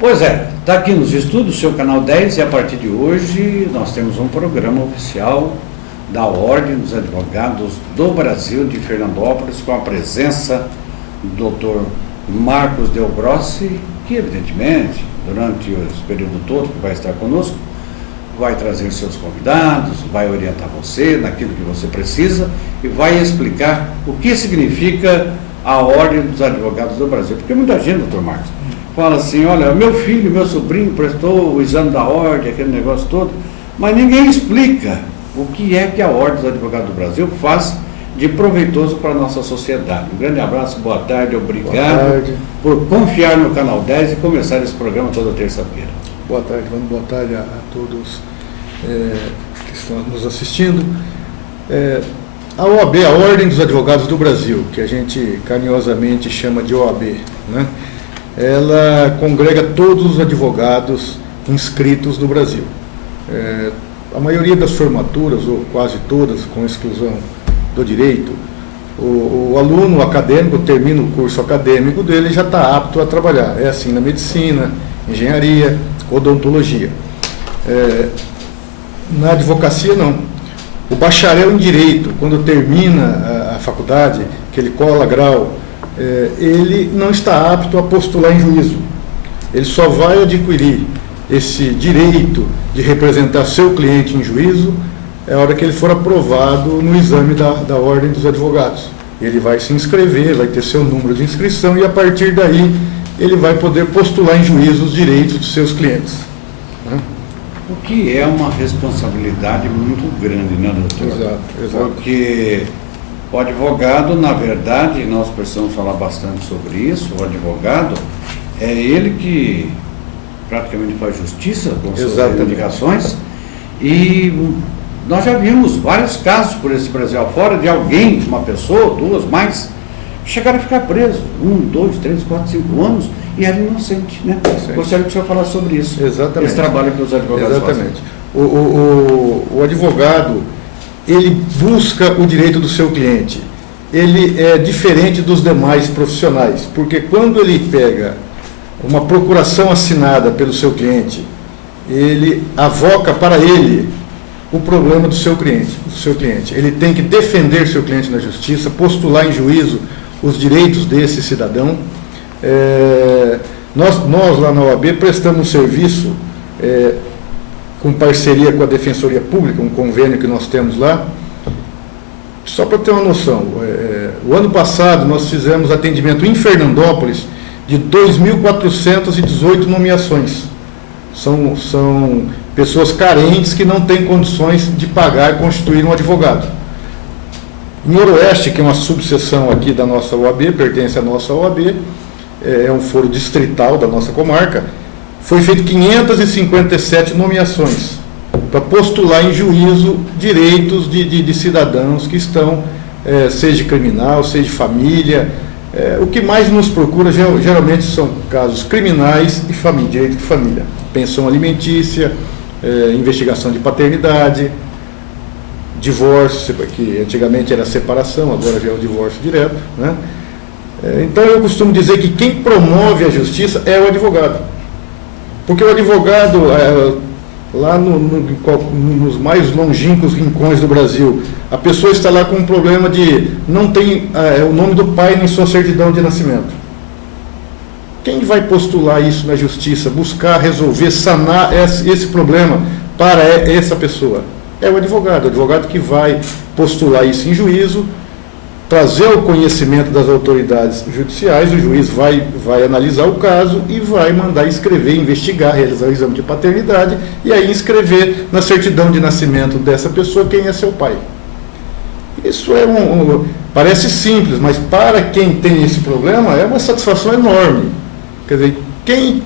Pois é, está aqui nos estudos, seu canal 10, e a partir de hoje nós temos um programa oficial da Ordem dos Advogados do Brasil de Fernandópolis, com a presença do Dr. Marcos Del Grossi, que evidentemente, durante esse período todo que vai estar conosco, vai trazer seus convidados, vai orientar você naquilo que você precisa e vai explicar o que significa a Ordem dos Advogados do Brasil. Porque muita gente, doutor Marcos, fala assim, olha, meu filho, meu sobrinho prestou o exame da Ordem, aquele negócio todo, mas ninguém explica o que é que a Ordem dos Advogados do Brasil faz de proveitoso para a nossa sociedade. Um grande abraço, boa tarde, obrigado por confiar no Canal 10 e começar esse programa toda terça-feira. Boa tarde, Vando, boa tarde a todos que estão nos assistindo. A OAB, a Ordem dos Advogados do Brasil, que a gente carinhosamente chama de OAB, né? Ela congrega todos os advogados inscritos no Brasil. A maioria das formaturas, ou quase todas, com exclusão do direito, o aluno acadêmico termina o curso acadêmico dele e já está apto a trabalhar. É assim na medicina, engenharia, odontologia. Na advocacia, não. O bacharel em direito, quando termina a faculdade, que ele cola grau, ele não está apto a postular em juízo. Ele só vai adquirir esse direito de representar seu cliente em juízo a hora que ele for aprovado no exame da Ordem dos Advogados. Ele vai se inscrever, vai ter seu número de inscrição e a partir daí ele vai poder postular em juízo os direitos dos seus clientes. O que é uma responsabilidade muito grande, né, doutor? Exato. Porque o advogado, na verdade, nós precisamos falar bastante sobre isso, o advogado é ele que praticamente faz justiça com suas reivindicações, e nós já vimos vários casos por esse Brasil afora de alguém, uma pessoa, duas, mais, chegaram a ficar preso, 1, 2, 3, 4, 5 anos, e era inocente, né? Gostaria que o senhor falasse sobre isso. Exatamente. Esse trabalho que os advogados fazem. O advogado, ele busca o direito do seu cliente. Ele é diferente dos demais profissionais, porque quando ele pega uma procuração assinada pelo seu cliente, ele avoca para ele o problema do seu cliente. Ele tem que defender seu cliente na justiça, postular em juízo os direitos desse cidadão. Nós lá na OAB prestamos um serviço com parceria com a Defensoria Pública, um convênio que nós temos lá. Só para ter uma noção, o ano passado nós fizemos atendimento em Fernandópolis de 2.418 nomeações. São pessoas carentes que não têm condições de pagar e constituir um advogado. Em Oroeste, que é uma subseção aqui da nossa OAB, pertence à nossa OAB, é um foro distrital da nossa comarca, foi feito 557 nomeações para postular em juízo direitos de cidadãos que estão, seja criminal, seja família. O que mais nos procura geralmente são casos criminais e direito de família, pensão alimentícia, investigação de paternidade, divórcio, que antigamente era separação, agora já é o divórcio direto, né? Então eu costumo dizer que quem promove a justiça é o advogado, porque o advogado, lá nos mais longínquos rincões do Brasil, a pessoa está lá com um problema de não tem o nome do pai em sua certidão de nascimento. Quem vai postular isso na justiça, buscar resolver, sanar esse problema para essa pessoa? É o advogado que vai postular isso em juízo, trazer o conhecimento das autoridades judiciais, o juiz vai analisar o caso e vai mandar escrever, investigar, realizar o exame de paternidade e aí inscrever na certidão de nascimento dessa pessoa quem é seu pai. Isso parece simples, mas para quem tem esse problema é uma satisfação enorme. Quer dizer,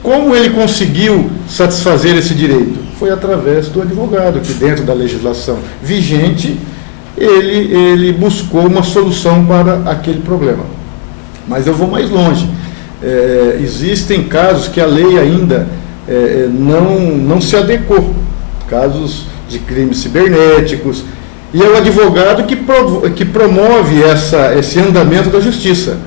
como ele conseguiu satisfazer esse direito? Foi através do advogado, que dentro da legislação vigente, ele buscou uma solução para aquele problema. Mas eu vou mais longe. Existem casos que a lei ainda não se adequou, casos de crimes cibernéticos, e é o advogado que promove esse andamento da justiça,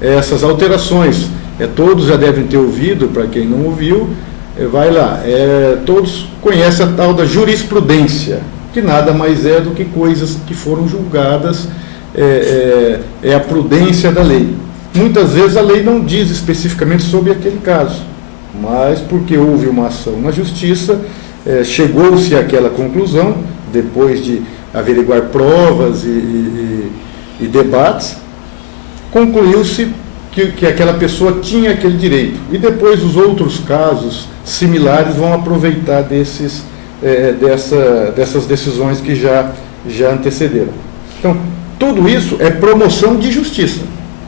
essas alterações. Todos já devem ter ouvido, para quem não ouviu, vai lá. Todos conhecem a tal da jurisprudência, que nada mais é do que coisas que foram julgadas, a prudência da lei. Muitas vezes a lei não diz especificamente sobre aquele caso, mas porque houve uma ação na justiça, chegou-se àquela conclusão, depois de averiguar provas e debates, concluiu-se que aquela pessoa tinha aquele direito. E depois os outros casos similares vão aproveitar dessas decisões que já antecederam. Então, tudo isso é promoção de justiça.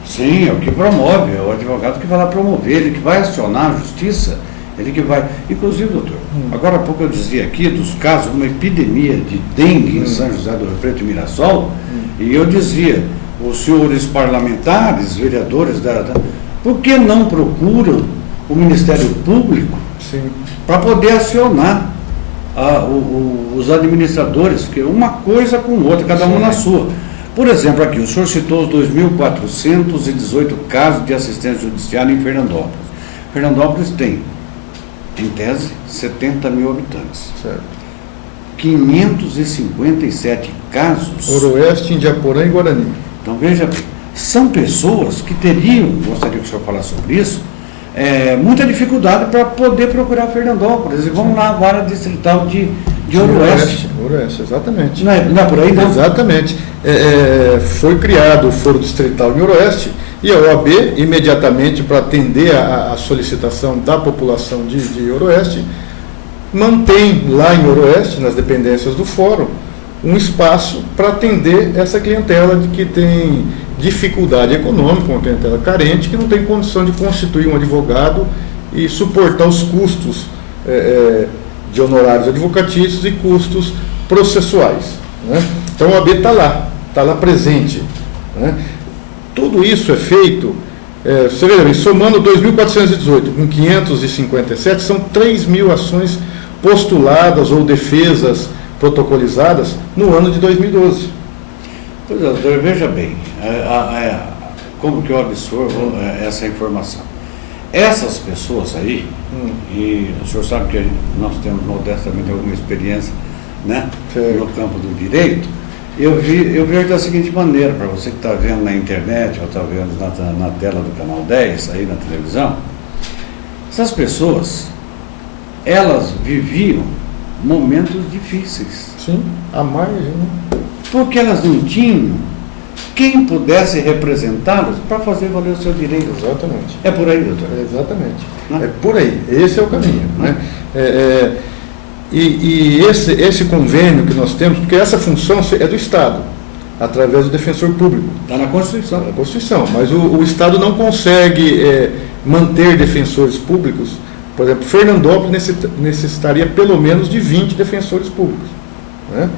Sim, é o que promove, é o advogado que vai lá promover, ele que vai acionar a justiça, ele que vai... Inclusive, doutor, agora há pouco eu dizia aqui dos casos, uma epidemia de dengue em São José do Rio Preto e Mirassol, e eu dizia, os senhores parlamentares, vereadores, por que não procuram o Ministério Público para poder acionar os administradores, que uma coisa com outra, cada um na sua. Por exemplo, aqui, o senhor citou os 2.418 casos de assistência judiciária em Fernandópolis. Fernandópolis tem, em tese, 70 mil habitantes. Certo. 557 casos... Oroeste, Indiaporã e Guarani. Então, veja bem, são pessoas que teriam, gostaria que o senhor falasse sobre isso, muita dificuldade para poder procurar Fernandópolis, e vão lá à vara distrital de Oroeste. Oroeste, exatamente. Não é por aí, não? Exatamente. Foi criado o Foro Distrital em Oroeste, e a OAB, imediatamente para atender a solicitação da população de Oroeste, mantém lá em Oroeste, nas dependências do Fórum, um espaço para atender essa clientela de que tem dificuldade econômica, uma clientela carente, que não tem condição de constituir um advogado e suportar os custos de honorários advocatícios e custos processuais, né? Então a OAB está lá presente, né? Tudo isso é feito, você veja bem, somando 2.418 com 557, são 3.000 ações postuladas ou defesas protocolizadas no ano de 2012. Pois é, doutor, veja bem, como que eu absorvo essa informação. Essas pessoas aí, e o senhor sabe que nós temos modestamente alguma experiência, né, no campo do direito, eu vejo da seguinte maneira, para você que está vendo na internet ou está vendo na tela do Canal 10, aí na televisão, essas pessoas, elas viviam momentos difíceis. Sim, à margem, né? Porque elas não tinham quem pudesse representá-los para fazer valer o seu direito. Exatamente. É por aí, doutor? Exatamente. Não? É por aí. Esse é o caminho, né? E esse convênio que nós temos, porque essa função é do Estado, através do defensor público. Está na Constituição. Está na Constituição, mas o Estado não consegue manter defensores públicos. Por exemplo, Fernandópolis necessitaria pelo menos de 20 defensores públicos, né?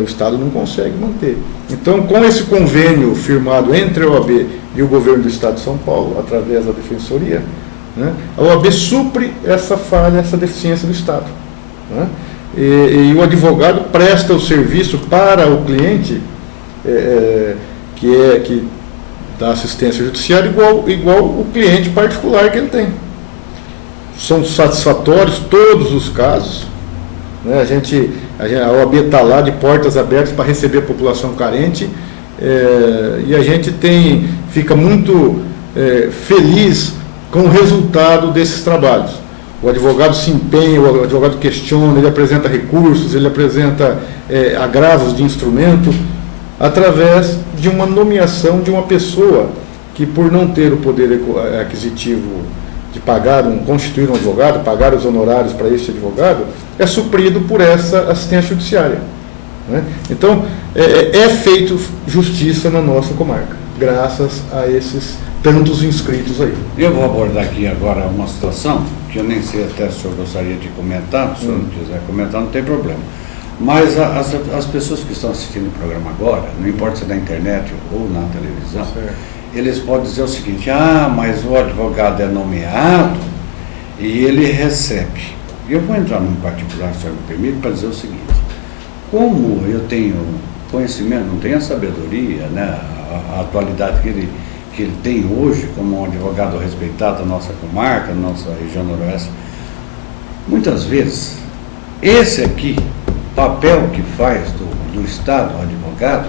O Estado não consegue manter. Então, com esse convênio firmado entre a OAB e o governo do Estado de São Paulo, através da Defensoria, né, a OAB supre essa falha, essa deficiência do Estado, né? E o advogado presta o serviço para o cliente, que dá assistência judiciária, igual o cliente particular que ele tem. São satisfatórios todos os casos, né? A OAB está lá de portas abertas para receber a população carente, e a gente fica muito feliz com o resultado desses trabalhos. O advogado se empenha, o advogado questiona, ele apresenta recursos, ele apresenta agravos de instrumento, através de uma nomeação de uma pessoa que, por não ter o poder aquisitivo de constituir um advogado, pagar os honorários para esse advogado, é suprido por essa assistência judiciária, né? Então, é feito justiça na nossa comarca, graças a esses tantos inscritos aí. Eu vou abordar aqui agora uma situação que eu nem sei até se o senhor gostaria de comentar, se o senhor não quiser comentar, não tem problema. Mas as pessoas que estão assistindo o programa agora, não importa se é na internet ou na televisão, eles podem dizer o seguinte: mas o advogado é nomeado e ele recebe. Eu vou entrar num particular, se o senhor me permite, para dizer o seguinte: como eu tenho conhecimento, não tenho a sabedoria, né, a atualidade que que ele tem hoje como um advogado respeitado da nossa comarca, da nossa região noroeste, muitas vezes, esse aqui, papel que faz do Estado, o advogado,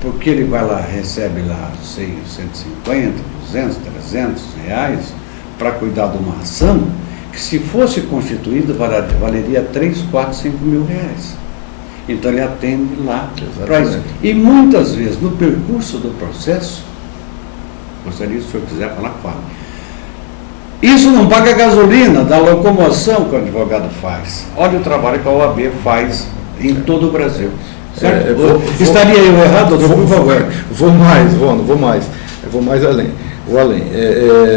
porque ele vai lá, recebe lá 150, 200, 300 reais para cuidar de uma ação, que se fosse constituída valeria 3, 4, 5 mil reais. Então ele atende lá para isso. E muitas vezes, no percurso do processo, gostaria, se o senhor quiser falar, fala. Isso não paga a gasolina da locomoção que o advogado faz. Olha o trabalho que a OAB faz em todo o Brasil. Certo? Estaria eu errado, doutor, por favor? Vou mais além.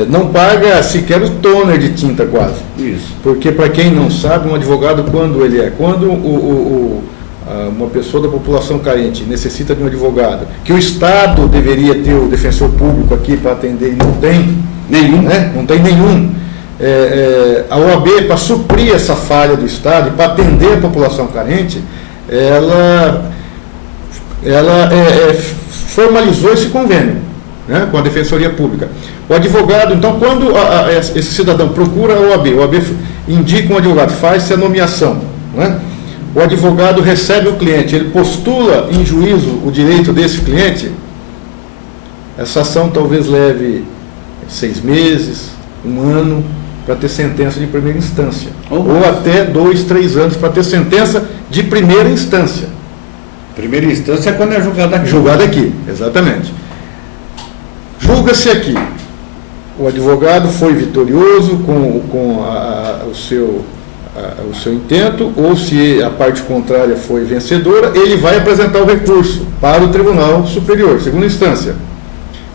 Não paga sequer o toner de tinta quase. Isso. Porque, para quem não sabe, um advogado, quando uma pessoa da população carente necessita de um advogado, que o Estado deveria ter o defensor público aqui para atender e não tem nenhum, né? Não tem nenhum. A OAB, para suprir essa falha do Estado e para atender a população carente, ela formalizou esse convênio, né, com a Defensoria Pública. O advogado, então, quando esse cidadão procura a OAB indica um advogado, faz-se a nomeação, né? O advogado recebe o cliente, ele postula em juízo o direito desse cliente, essa ação talvez leve 6 meses, 1 ano, para ter sentença de primeira instância. Ou até 2, 3 anos para ter sentença de primeira instância. Primeira instância é quando é julgado aqui. Julgado aqui, exatamente. Julga-se aqui. O advogado foi vitorioso com o seu intento, ou se a parte contrária foi vencedora, ele vai apresentar o recurso para o Tribunal Superior, segunda instância.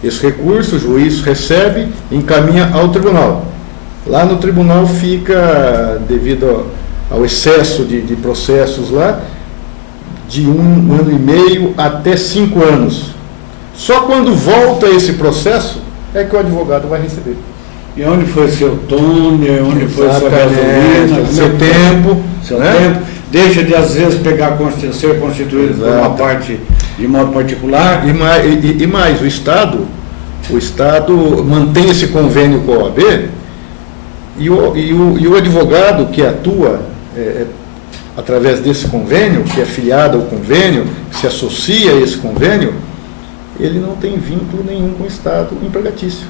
Esse recurso o juiz recebe e encaminha ao tribunal. Lá no tribunal fica, devido ao excesso de processos lá, de 1 ano e meio até 5 anos. Só quando volta esse processo é que o advogado vai receber. E onde foi seu túnel, onde foi sua gasolina, seu tempo, tempo. Deixa de, às vezes, ser constituído por uma parte de modo particular. E mais, o Estado mantém esse convênio com a OAB e o advogado que atua através desse convênio, que é filiado ao convênio, que se associa a esse convênio, ele não tem vínculo nenhum com o Estado empregatício.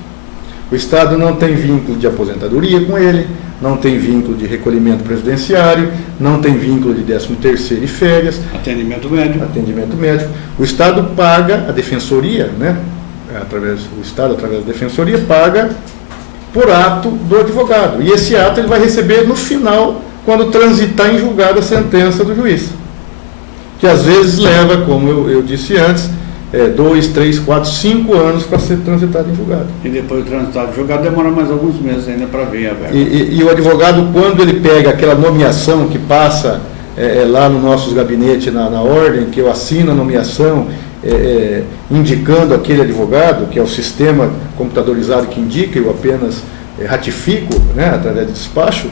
O Estado não tem vínculo de aposentadoria com ele, não tem vínculo de recolhimento previdenciário, não tem vínculo de 13º e férias. Atendimento médico. O Estado paga a defensoria, né? O Estado, através da defensoria, paga por ato do advogado. E esse ato ele vai receber no final, quando transitar em julgado a sentença do juiz. Que às vezes leva, como eu disse antes, 2, 3, 4, 5 anos para ser transitado em julgado. E depois de transitado em julgado demora mais alguns meses ainda para ver a verba. E o advogado, quando ele pega aquela nomeação que passa lá nos nossos gabinetes, na ordem, que eu assino a nomeação, indicando aquele advogado, que é o sistema computadorizado que indica, eu apenas ratifico, né, através de despacho.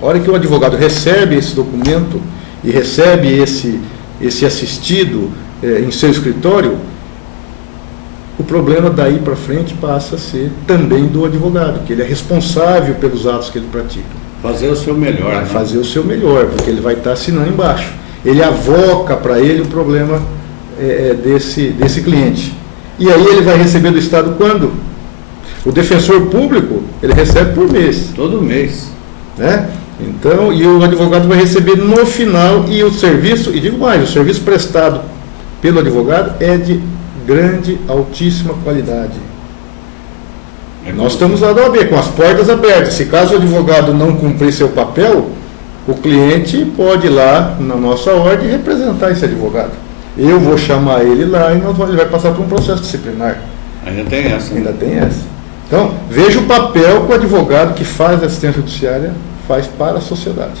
A hora que o advogado recebe esse documento e recebe esse assistido em seu escritório, o problema daí para frente passa a ser também do advogado, que ele é responsável pelos atos que ele pratica. Fazer o seu melhor. Vai fazer o seu melhor, porque ele vai estar assinando embaixo. Ele avoca para ele o problema desse cliente. E aí ele vai receber do Estado quando? O defensor público, ele recebe por mês. Todo mês. Né? Então, e o advogado vai receber no final, e o serviço, e digo mais, o serviço prestado pelo advogado é de grande, altíssima qualidade. Nós estamos lá da OAB, com as portas abertas. Se caso o advogado não cumprir seu papel, o cliente pode ir lá na nossa ordem representar esse advogado. Eu vou chamar ele lá e ele vai passar por um processo disciplinar. Ainda tem essa. Ainda tem essa. Então, veja o papel que o advogado que faz assistência judiciária faz para a sociedade.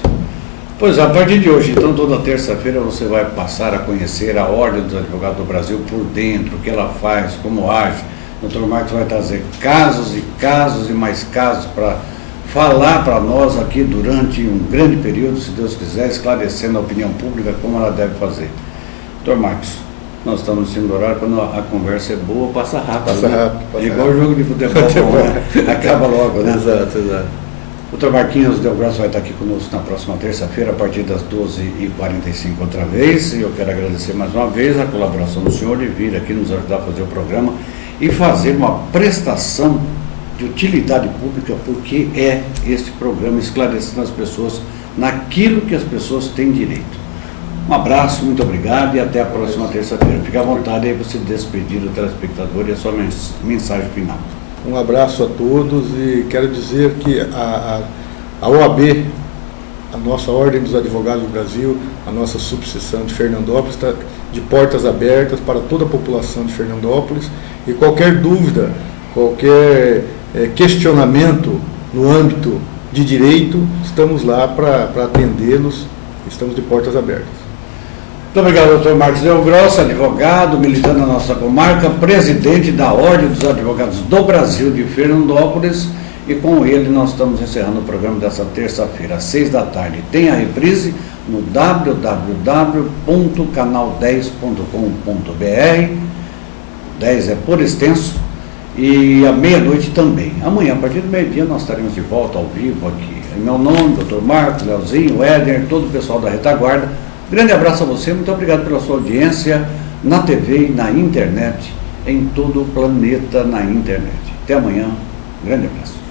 Pois, a partir de hoje, então, toda terça-feira você vai passar a conhecer a Ordem dos Advogados do Brasil por dentro, o que ela faz, como age. O Dr. Marcos vai trazer casos e mais casos para falar para nós aqui durante um grande período, se Deus quiser, esclarecendo a opinião pública como ela deve fazer. Dr. Marcos, Nós estamos no horário, quando a conversa é boa, passa rápido. Passa né? rápido. Passa é igual rápido. o jogo de futebol, né? Acaba logo, né? Exato, exato. O Dr. Marquinhos Delgrasso vai estar aqui conosco na próxima terça-feira, a partir das 12h45 outra vez. E eu quero agradecer mais uma vez a colaboração do senhor de vir aqui nos ajudar a fazer o programa e fazer uma prestação de utilidade pública, porque é este programa esclarecendo as pessoas naquilo que as pessoas têm direito. Um abraço, muito obrigado e até a próxima terça-feira. Fique à vontade aí para se despedir do telespectador e a sua mensagem final. Um abraço a todos e quero dizer que a OAB, a nossa Ordem dos Advogados do Brasil, a nossa subseção de Fernandópolis, está de portas abertas para toda a população de Fernandópolis e qualquer dúvida, qualquer questionamento no âmbito de direito, estamos lá para atendê-los, estamos de portas abertas. Muito obrigado, doutor Marcos Delgrasso, advogado, militante da nossa comarca, presidente da Ordem dos Advogados do Brasil de Fernandópolis, e com ele nós estamos encerrando o programa dessa terça-feira, às 18h. Tem a reprise no www.canal10.com.br, 10 é por extenso, e à meia-noite também. Amanhã, a partir do meio-dia, nós estaremos de volta ao vivo aqui. Em meu nome, doutor Marcos, Leozinho, Éder, todo o pessoal da retaguarda. Grande abraço a você, muito obrigado pela sua audiência na TV e na internet, em todo o planeta na internet. Até amanhã, grande abraço.